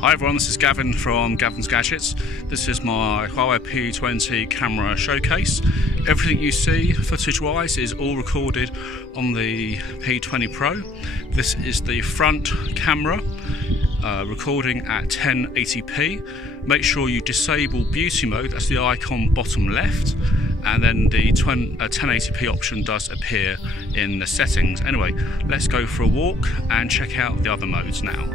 Hi everyone, this is Gavin from Gavin's Gadgets. This is my Huawei P20 camera showcase. Everything you see footage-wise is all recorded on the P20 Pro. This is the front camera, recording at 1080p. Make sure you disable beauty mode, that's the icon bottom left, and then the 1080p option does appear in the settings. Anyway, let's go for a walk and check out the other modes now.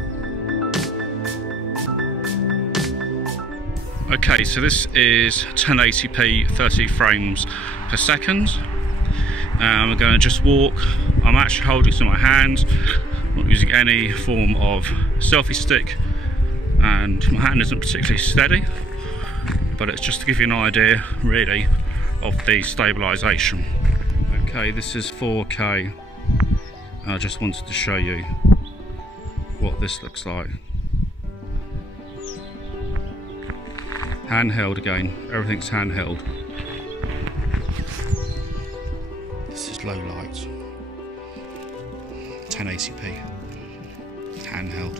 Okay, so this is 1080p 30 frames per second. I'm going to just walk. I'm actually holding this in my hand, not using any form of selfie stick, and my hand isn't particularly steady, but it's just to give you an idea really of the stabilisation. Okay, this is 4K. I just wanted to show you what this looks like. Handheld again, everything's handheld. This is low light, 1080p, handheld.